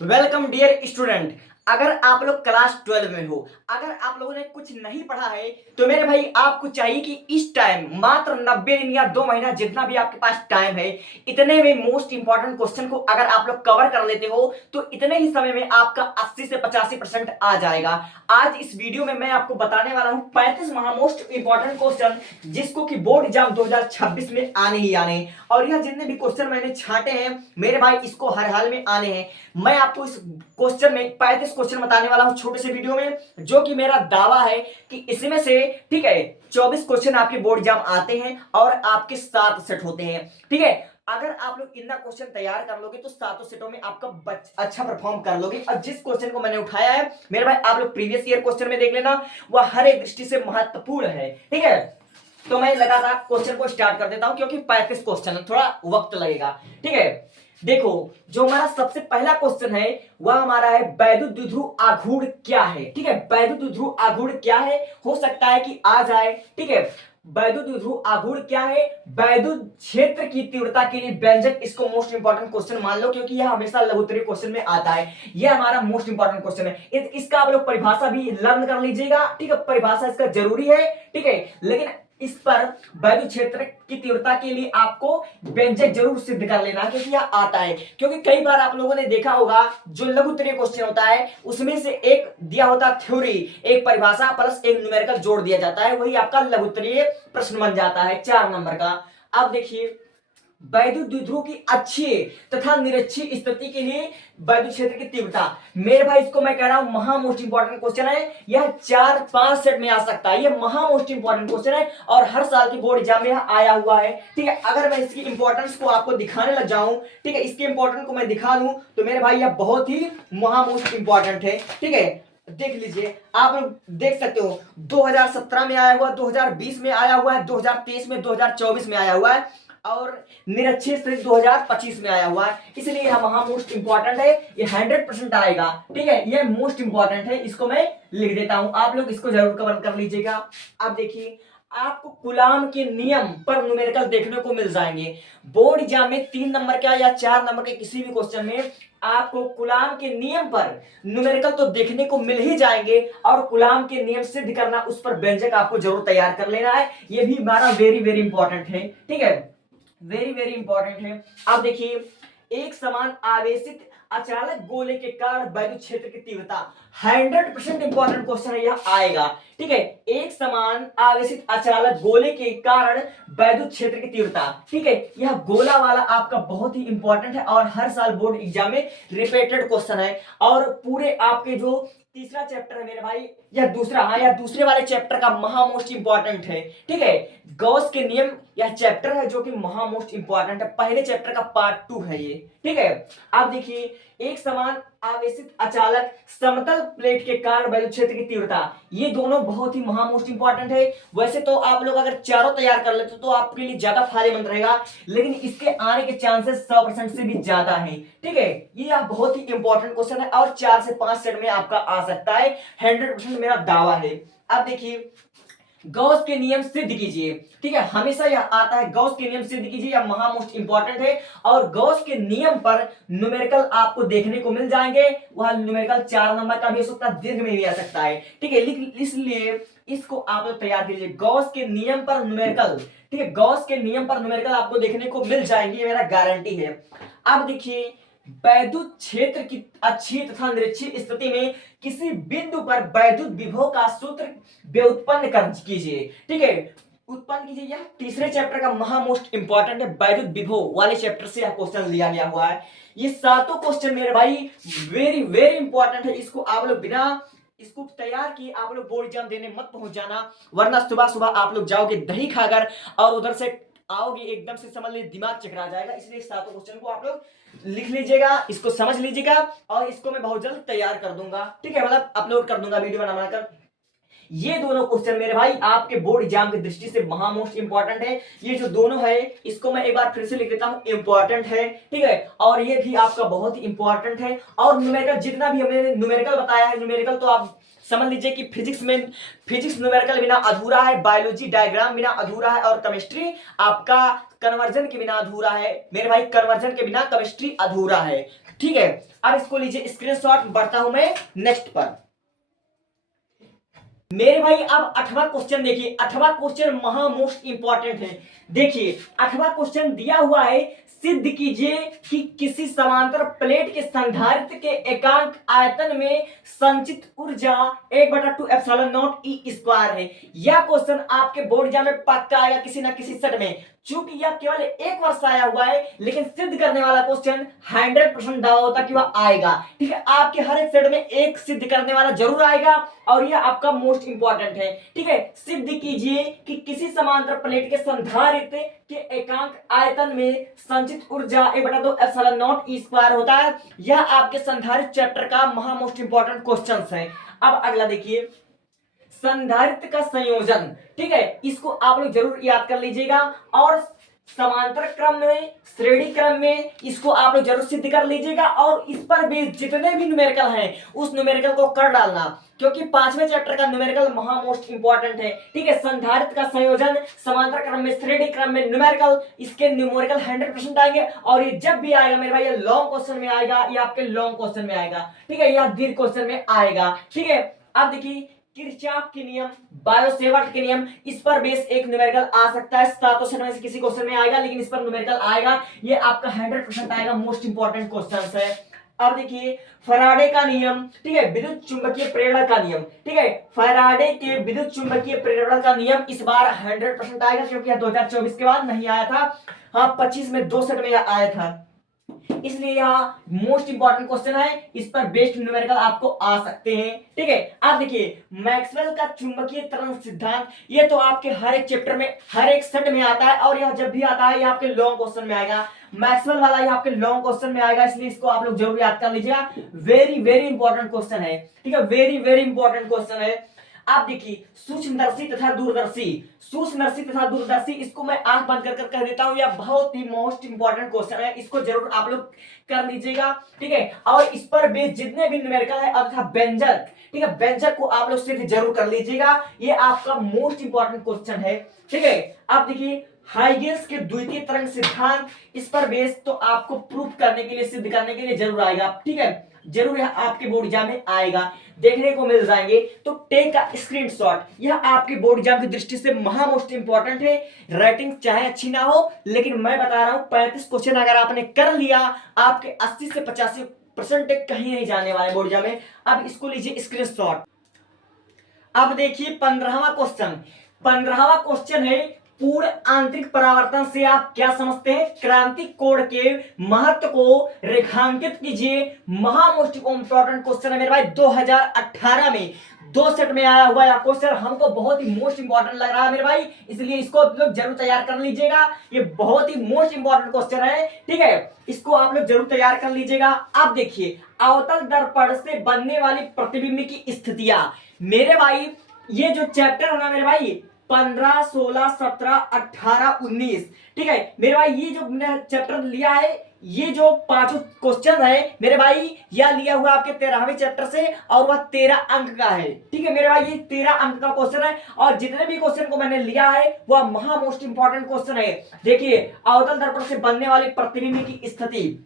Welcome dear student. अगर आप लोग क्लास 12 में हो, अगर आप लोगों ने कुछ नहीं पढ़ा है तो मेरे भाई आपको चाहिए कि इस टाइम मात्र 90 दिन या 2 महीना जितना भी आपके पास टाइम है, इतने में मोस्ट इंपॉर्टेंट क्वेश्चन को अगर आप लोग कवर कर लेते हो तो इतने ही समय में आपका 80 से 85% आ जाएगा। आज इस वीडियो में मैं आपको बताने वाला हूं 35 महामोस्ट इंपॉर्टेंट क्वेश्चन जिसको कि बोर्ड एग्जाम 2026 में आने ही आने, और यह जितने भी क्वेश्चन मैंने छांटे हैं मेरे भाई इसको हर हाल में आने हैं। मैं आपको इस क्वेश्चन में 35 क्वेश्चन बताने वाला हूं छोटे से वीडियो में, जो कि मेरा दावा है कि इसमें से ठीक है 24 क्वेश्चन आपके बोर्ड एग्जाम आते हैं और आपके 7 सेट होते हैं। ठीक है, अगर आप लोग इतना क्वेश्चन तैयार कर लोगे तो 7 सेटों में आपका अच्छा परफॉर्म कर लोगे। और जिस क्वेश्चन को मैंने उठाया है मेरे भाई आप लोग प्रीवियस ईयर क्वेश्चन में देख लेना, वह हर एक दृष्टि से महत्वपूर्ण है। ठीक है, तो मैं लगातार क्वेश्चन को स्टार्ट कर देता हूं क्योंकि 35 क्वेश्चन है, थोड़ा वक्त लगेगा। ठीक है, देखो जो हमारा सबसे पहला क्वेश्चन है वह हमारा है वैद्युत द्विध्रुव आघूर्ण क्या है। ठीक है, वैद्युत द्विध्रुव आघूर्ण क्या है, हो सकता है कि आ जाए। ठीक है, वैद्युत द्विध्रुव आघूर्ण क्या है, वैद्युत क्षेत्र की तीव्रता के लिए व्यंजक। इसको मोस्ट इंपॉर्टेंट क्वेश्चन मान लो क्योंकि यह हमेशा लघुत्तरीय क्वेश्चन में आता है। यह हमारा मोस्ट इंपॉर्टेंट क्वेश्चन है, इसका आप लोग परिभाषा भी लर्न कर लीजिएगा। ठीक है, परिभाषा इसका जरूरी है। ठीक है, लेकिन इस पर वैद्युत क्षेत्र की तीव्रता के लिए आपको व्यंजक जरूर सिद्ध कर लेना क्योंकि यह आता है। क्योंकि कई बार आप लोगों ने देखा होगा जो लघुत्तरीय क्वेश्चन होता है उसमें से एक दिया होता थ्योरी, एक परिभाषा प्लस एक न्यूमेरिकल जोड़ दिया जाता है, वही आपका लघुत्तरीय प्रश्न बन जाता है 4 नंबर का। अब देखिए वैद्युत द्विध्रुव की अक्षीय तथा निरक्षीय स्थिति के लिए वैद्युत क्षेत्र की तीव्रता, मेरे भाई इसको मैं कह रहा हूं महा मोस्ट इंपॉर्टेंट क्वेश्चन है। यह 4-5 सेट में आ सकता है, यह महा मोस्ट इंपॉर्टेंट क्वेश्चन है और हर साल की बोर्ड एग्जाम में यह आया हुआ है। ठीक है, अगर मैं इसकी इंपॉर्टेंस को आपको दिखाने लग जाऊं, ठीक है इसके इंपॉर्टेंट को मैं दिखा दूं तो मेरे भाई यह बहुत ही महा मोस्ट इंपॉर्टेंट है। ठीक है, देख लीजिए आप लोग देख सकते हो 2017 में आया हुआ, 2020 में आया हुआ है, 2023 में, 2024 में आया हुआ है और निरक्षीय स्थिति 2025 में आया हुआ है। इसलिए यह वहां मोस्ट इंपॉर्टेंट है, ये 100% आएगा। ठीक है, ये मोस्ट इंपॉर्टेंट है, इसको मैं लिख देता हूं, आप लोग इसको जरूर कवर कर लीजिएगा। अब देखिए आपको कूलाम के नियम पर न्यूमेरिकल देखने को मिल जाएंगे बोर्ड एग्जाम में 3 नंबर का या 4 नंबर के किसी भी क्वेश्चन में आपको कूलाम के नियम पर न्यूमेरिकल तो देखने को मिल ही जाएंगे और कूलाम के नियम सिद्ध करना, उस पर व्यंजक आपको जरूर तैयार कर लेना है। ये भी हमारा वेरी वेरी इंपॉर्टेंट है। ठीक है, वेरी वेरी इंपॉर्टेंट है। अब देखिए एक समान आवेशित अचालक गोले के कारण वैद्युत क्षेत्र की तीव्रता, 100% इंपॉर्टेंट क्वेश्चन है, यह आएगा। ठीक है, एक समान आवेशित अचालक गोले के कारण वैद्युत क्षेत्र की तीव्रता, ठीक है यह गोला वाला आपका बहुत ही इंपॉर्टेंट है और हर साल बोर्ड एग्जाम में रिपीटेड क्वेश्चन है। और पूरे आपके जो तीसरा चैप्टर है मेरे भाई या दूसरा, हाँ या दूसरे वाले चैप्टर का महा मोस्ट इंपॉर्टेंट है। ठीक है, गॉस के नियम यह चैप्टर है जो कि महा मोस्ट इंपॉर्टेंट है, पहले चैप्टर का पार्ट 2 है ये। ठीक है, आप देखिए एक समान आवेशित अचालक समतल प्लेट के कारण वैद्युत क्षेत्र की तीव्रता, ये दोनों बहुत ही महा मोस्ट इंपॉर्टेंट है। वैसे तो आप लोग अगर चारों तैयार कर लेते तो आपके लिए ज्यादा फायदेमंद रहेगा, लेकिन इसके आने के चांसेस 100% से भी ज्यादा है। ठीक है, ये बहुत ही इंपॉर्टेंट क्वेश्चन है और 4 से 5 सेट में आपका आ सकता है, 100% मेरा दावा है। अब देखिए गॉस के नियम सिद्ध कीजिए। ठीक है, हमेशा यह आता है गॉस के नियम सिद्ध कीजिए, यह महा मोस्ट इंपॉर्टेंट है और गॉस के नियम पर न्यूमेरिकल आपको देखने को मिल जाएंगे। वह न्यूमेरिकल 4 नंबर का भी हो सकता है, दीर्घ में भी आ सकता है। ठीक है, इसलिए इसको आप लोग तैयार कीजिए, गॉस के नियम पर न्यूमेरिकल। ठीक है, गॉस के नियम पर न्यूमेरिकल आपको देखने को मिल जाएंगे, ये मेरा गारंटी है। अब देखिए वैद्युत क्षेत्र की अक्षीय तथा निरक्षीय स्थिति में किसी बिंदु पर वैद्युत विभव का सूत्र व्युत्पन्न कर कीजिए। ठीक है, उत्पन्न कीजिए, यह तीसरे चैप्टर का महा मोस्ट इंपॉर्टेंट है, वैद्युत विभव वाले चैप्टर से यह क्वेश्चन लिया गया हुआ है। ये सातों क्वेश्चन मेरे भाई वेरी वेरी इंपॉर्टेंट है, इसको आप लोग बिना इसको तैयार किए आप लोग बोर्ड एग्जाम देने मत पहुंच जाना, वरना सुबह सुबह आप लोग जाओगे दही खाकर और उधर से आओगे एकदम से समझ लीजिए दिमाग चकरा जाएगा। इसलिए सातों क्वेश्चन को आप लोग लिख लीजिएगा, इसको समझ लीजिएगा और इसको मैं बहुत जल्द तैयार कर दूंगा। ठीक है, मतलब अपलोड कर दूंगा वीडियो बनाकर। ये दोनों क्वेश्चन मेरे भाई आपके बोर्ड एग्जाम की दृष्टि से महा मोस्ट इंपॉर्टेंट है। ये जो दोनों है इसको मैं एक बार फिर से लिख देता हूं, इंपॉर्टेंट है। ठीक है, और ये भी आपका बहुत ही इंपॉर्टेंट है। और न्यूमेरिकल जितना भी हमने न्यूमेरिकल बताया है, न्यूमेरिकल तो आप समझ लीजिए कि फिजिक्स न्यूमेरिकल बिना अधूरा है, बायोलॉजी डायग्राम बिना अधूरा है और केमिस्ट्री आपका कन्वर्जन के बिना अधूरा है। मेरे भाई कन्वर्जन के बिना केमिस्ट्री अधूरा है। ठीक है, अब इसको लीजिए स्क्रीनशॉट, बढ़ता हूं मैं नेक्स्ट पर। मेरे भाई अब 8वां क्वेश्चन देखिए, 8वां क्वेश्चन महा मोस्ट इंपॉर्टेंट है। देखिए 8वां क्वेश्चन दिया हुआ है, सिद्ध कीजिए कि किसी समांतर प्लेट के संधारित्र के एकांक आयतन में संचित ऊर्जा 1/2 एप्सिलॉन नॉट E² है। यह क्वेश्चन आपके बोर्ड एग्जाम में पक्का आएगा किसी ना किसी सेट में। चूंकि यह केवल एक वर्ष आया हुआ है, लेकिन सिद्ध करने वाला क्वेश्चन 100% दावा होता कि वह आएगा। ठीक है, आपके हर एक सेट में एक सिद्ध करने वाला जरूर आएगा और यह आपका मोस्ट इंपॉर्टेंट है। ठीक है, सिद्ध कीजिए कि किसी समांतर प्लेट के संधारित्र के एकांक आयतन में संचित ऊर्जा 1/2 एप्सिलॉन नॉट E² होता है। यह आपके संधारित्र चैप्टर का महा मोस्ट इंपॉर्टेंट क्वेश्चन है। अब अगला देखिए, संधारित्र का संयोजन। ठीक है, इसको आप लोग जरूर याद कर लीजिएगा और समांतर क्रम में, श्रेणी क्रम में इसको आप लोग जरूर सिद्ध कर लीजिएगा और इस पर भी जितने भी न्यूमेरिकल हैं उस न्यूमेरिकल को कर डालना, क्योंकि 5वें चैप्टर का न्यूमेरिकल महा मोस्ट इंपॉर्टेंट है। ठीक है, संधारित्र का संयोजन, समांतर क्रम में, श्रेणी क्रम में न्यूमेरिकल, इसके न्यूमेरिकल 100% आएंगे और ये जब भी आएगा मेरे भाई ये लॉन्ग क्वेश्चन में आएगा, ये आपके लॉन्ग क्वेश्चन में आएगा। ठीक है, यह दीर्घ क्वेश्चन में आएगा। ठीक है, अब देखिए किरचॉफ के नियम, बायो-सेवर्ट के नियम, इस पर बेस एक न्यूमेरिकल आ सकता है। 7 में से किसी क्वेश्चन में आएगा, लेकिन इस पर न्यूमेरिकल आएगा। ये आपका 100% आएगा, मोस्ट इंपॉर्टेंट क्वेश्चन है। अब देखिए फैराडे का नियम। ठीक है, विद्युत चुंबकीय प्रेरण का नियम। ठीक है, फैराडे के विद्युत चुंबकीय प्रेरण का नियम इस बार 100% आएगा, क्योंकि यह 2024 के बाद नहीं आया था। हाँ, 25 में 2 सेट में आया था, इसलिए यह मोस्ट इंपॉर्टेंट क्वेश्चन है। इस पर बेस्ड न्यूमेरिकल आपको आ सकते हैं। ठीक है, आप देखिए मैक्सवेल का चुंबकीय तरंग सिद्धांत, ये तो आपके हर एक चैप्टर में, हर एक सेट में आता है और यह जब भी आता है यह आपके लॉन्ग क्वेश्चन में आएगा। मैक्सवेल वाला ये आपके लॉन्ग क्वेश्चन में आएगा, इसलिए इसको आप लोग जरूर याद कर लीजिएगा। वेरी वेरी इंपॉर्टेंट क्वेश्चन है। ठीक है, वेरी वेरी इंपॉर्टेंट क्वेश्चन है। आप देखिए सूक्ष्मदर्शी तथा दूरदर्शी, सूक्ष्मदर्शी तथा दूरदर्शी, इसको मैं आंख बंद कर कह देता हूं, यह बहुत ही मोस्ट इंपॉर्टेंट क्वेश्चन है, इसको जरूर आप लोग कर लीजिएगा। ठीक है, और इस पर बेस जितने भी न्यूमेरिकल है अर्थात व्यंजक, ठीक है, व्यंजक को आप लोग सिद्ध जरूर कर लीजिएगा, ये आपका मोस्ट इंपॉर्टेंट क्वेश्चन है। ठीक है, आप देखिए हाइगेंस के द्वितीय तरंग सिद्धांत, इस पर बेस तो आपको प्रूफ करने के लिए, सिद्ध करने के लिए जरूर आएगा। ठीक है, जरूर यह आपके बोर्ड एग्जाम में आएगा, देखने को मिल जाएंगे। तो टेक का स्क्रीनशॉट, यह आपके बोर्ड एग्जाम की दृष्टि से महा मोस्ट इंपॉर्टेंट है। राइटिंग चाहे अच्छी ना हो, लेकिन मैं बता रहा हूं 35 क्वेश्चन अगर आपने कर लिया, आपके 80 से 85% कहीं नहीं जाने वाले बोर्ड एग्जाम में। अब इसको लीजिए स्क्रीनशॉट। अब देखिए 15वां क्वेश्चन, 15वां क्वेश्चन है पूर्ण आंतरिक परावर्तन से आप क्या समझते हैं, क्रांतिक कोण के महत्व को रेखांकित कीजिए। महा मोस्ट इंपॉर्टेंट क्वेश्चन है मेरे भाई, 2018 में 2 सेट में आया हुआ यह क्वेश्चन हमको बहुत ही मोस्ट इंपॉर्टेंट लग रहा है मेरे भाई, इसलिए इसको आप लोग जरूर तैयार कर लीजिएगा। ये बहुत ही मोस्ट इंपॉर्टेंट क्वेश्चन है। ठीक है, इसको आप लोग जरूर तैयार कर लीजिएगा। आप देखिए अवतल दर्पण से बनने वाली प्रतिबिंब की स्थितियां, मेरे भाई ये जो चैप्टर है ना मेरे भाई 15, 16, 17, 18, 19, ठीक है मेरे भाई, ये जो मैंने चैप्टर लिया है, ये जो 5 क्वेश्चन है मेरे भाई, यह लिया हुआ आपके 13वें चैप्टर से और वह 13 अंक का है। ठीक है मेरे भाई, ये 13 अंक का क्वेश्चन है और जितने भी क्वेश्चन को मैंने लिया है वह महा मोस्ट इंपॉर्टेंट क्वेश्चन है। देखिए अवतल दर्पण से बनने वाली प्रतिबिंब की स्थिति,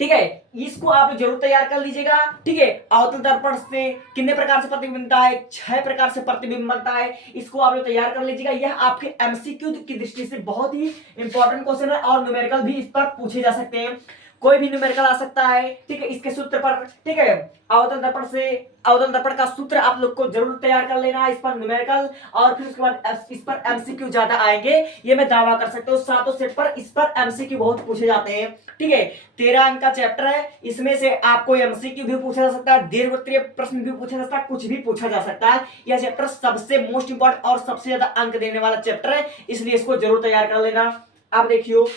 ठीक है, इसको आप जरूर तैयार कर लीजिएगा। ठीक है, अवतल दर्पण से कितने प्रकार से प्रतिबिंब बनता है, 6 प्रकार से प्रतिबिंब बनता है, इसको आप लोग तैयार कर लीजिएगा। यह आपके एमसीक्यू की दृष्टि से बहुत ही इंपॉर्टेंट क्वेश्चन है और न्यूमेरिकल भी इस पर पूछे जा सकते हैं, कोई भी न्यूमेरिकल आ सकता है। ठीक है, इसके सूत्र पर, ठीक है, अवतल दर्पण से, अवतल दर्पण का सूत्र आप लोग को जरूर तैयार कर लेना है, इस पर न्यूमेरिकल और फिर उसके बाद इस पर एमसीक्यू ज्यादा आएंगे, ये मैं दावा कर सकता हूँ। 7 सेट पर इस पर एमसीक्यू बहुत पूछे जाते हैं। ठीक है, 13 अंक का चैप्टर है, इसमें से आपको एमसीक्यू भी पूछा जा सकता है, दीर्घवृत्तीय प्रश्न भी पूछा जा सकता है, कुछ भी पूछा जा सकता है। यह चैप्टर सबसे मोस्ट इंपॉर्टेंट और सबसे ज्यादा अंक देने वाला चैप्टर है, इसलिए इसको जरूर तैयार कर लेना। अब देखियो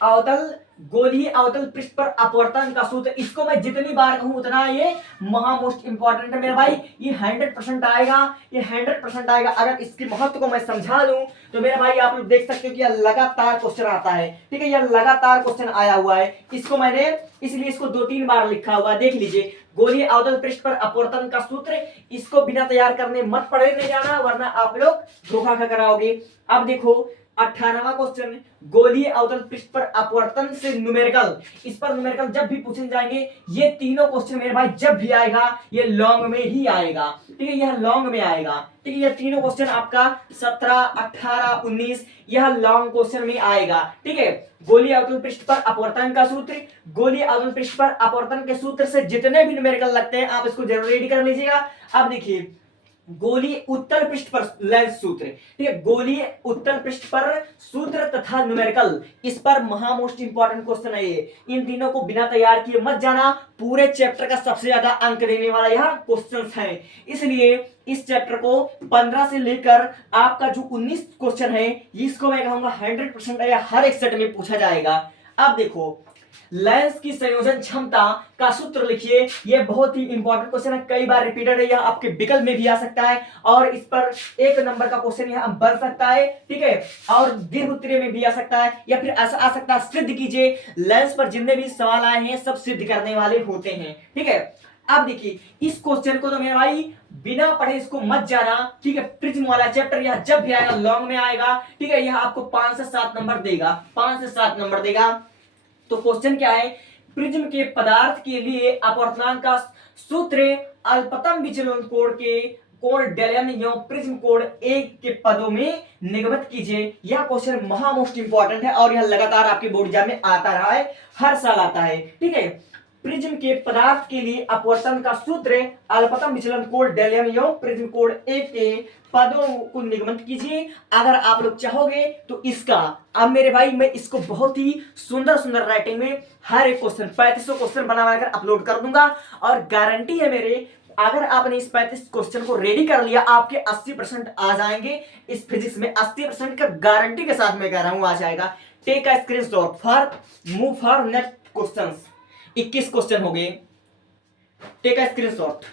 अवतल, गोलीय अवतल पृष्ठ पर अपवर्तन का सूत्र, इसको मैं जितनी बार कहूं उतना ये महा मोस्ट इंपॉर्टेंट है मेरे भाई, ये 100% आएगा, ये 100% आएगा। अगर इसके महत्व को मैं समझा दूं तो मेरे भाई आप लोग देख सकते हो कि यह लगातार क्वेश्चन आता है। ठीक है, यह लगातार क्वेश्चन आया हुआ है, इसको मैंने इसलिए इसको 2-3 बार लिखा हुआ है, देख लीजिए। गोलीय अवतल पृष्ठ पर अपवर्तन का सूत्र, इसको बिना तैयार करने मत पढ़े नहीं जाना, वरना आप लोग धोखा खा कराओगे। अब देखो 18वां क्वेश्चन, गोलीय अवतल पृष्ठ पर अपवर्तन से न्यूमेरिकल, इस पर न्यूमेरिकल जब भी पूछे जाएंगे, ये तीनों क्वेश्चन मेरे भाई जब भी आएगा ये लॉन्ग में ही आएगा, ठीक है, यह लॉन्ग में आएगा, ठीक है, ये तीनों क्वेश्चन आपका 17, 18, 19 यह लॉन्ग क्वेश्चन में आएगा, ठीक है। गोलीय अवतल पृष्ठ पर अपवर्तन का सूत्र, गोलीय अवतल पृष्ठ पर अपवर्तन के सूत्र से जितने भी न्यूमेरिकल लगते हैं आप इसको जरूर रेडी कर लीजिएगा। अब देखिए गोलीय उत्तल पृष्ठ पर लेंस सूत्र, ठीक है, गोलीय उत्तल पृष्ठ पर सूत्र तथा न्यूमेरिकल, इस पर मोस्ट इंपॉर्टेंट क्वेश्चन है ये, इन तीनों को बिना तैयार किए मत जाना, पूरे चैप्टर का सबसे ज्यादा अंक देने वाला यह क्वेश्चंस है, इसलिए इस चैप्टर को 15 से लेकर आपका जो 19 क्वेश्चन है इसको मैं कहूंगा 100% हर एक सेट में पूछा जाएगा। अब देखो लेंस की संयोजन क्षमता का सूत्र लिखिए, यह बहुत ही इंपॉर्टेंट क्वेश्चन है, कई बार रिपीटेड है, यह आपके विकल्प में भी आ सकता है और इस पर 1 नंबर का क्वेश्चन यहां बन सकता है, ठीक है, और दीर्घ उत्तरीय में भी आ सकता है, या फिर ऐसा आ सकता है सिद्ध कीजिए, लेंस पर जितने भी सवाल आए हैं सब सिद्ध करने वाले होते हैं, ठीक है। अब देखिए इस क्वेश्चन को तो मेरे भाई बिना पढ़े इसको मत जाना, ठीक है, प्रिज्म वाला चैप्टर यह जब भी आएगा लॉन्ग में आएगा, ठीक है, यह आपको 5 से 7 नंबर देगा, 5 से 7 नंबर देगा। तो क्वेश्चन क्या है, प्रिज्म के पदार्थ के लिए अपवर्तनांक का सूत्र अल्पतम विचलन कोण के कोण डेलन एवं प्रिज्म कोण ए के पदों में निगमित कीजिए। यह क्वेश्चन मोस्ट इंपॉर्टेंट है और यह लगातार आपके बोर्ड एग्जाम में आता रहा है, हर साल आता है, ठीक है। प्रिज्म के पदार्थ के लिए अपवर्तन का सूत्र अल्पतम विचलन कोण डेलन एवं प्रिज्म कोण ए के पदों को निगमित कीजिए। अगर आप लोग चाहोगे तो इसका अब मेरे भाई मैं इसको बहुत ही सुंदर सुंदर राइटिंग में हर एक क्वेश्चन 3500 क्वेश्चन बनाकर अपलोड कर दूंगा और गारंटी है मेरे, अगर आपने इस 35 क्वेश्चन को रेडी कर लिया आपके 80% आ जाएंगे, इस फिजिक्स में 80% का गारंटी के साथ मैं कह रहा हूं आ जाएगा। Take a screenshot for move for next questions. 21 question हो गए, टेक अ स्क्रीनशॉट।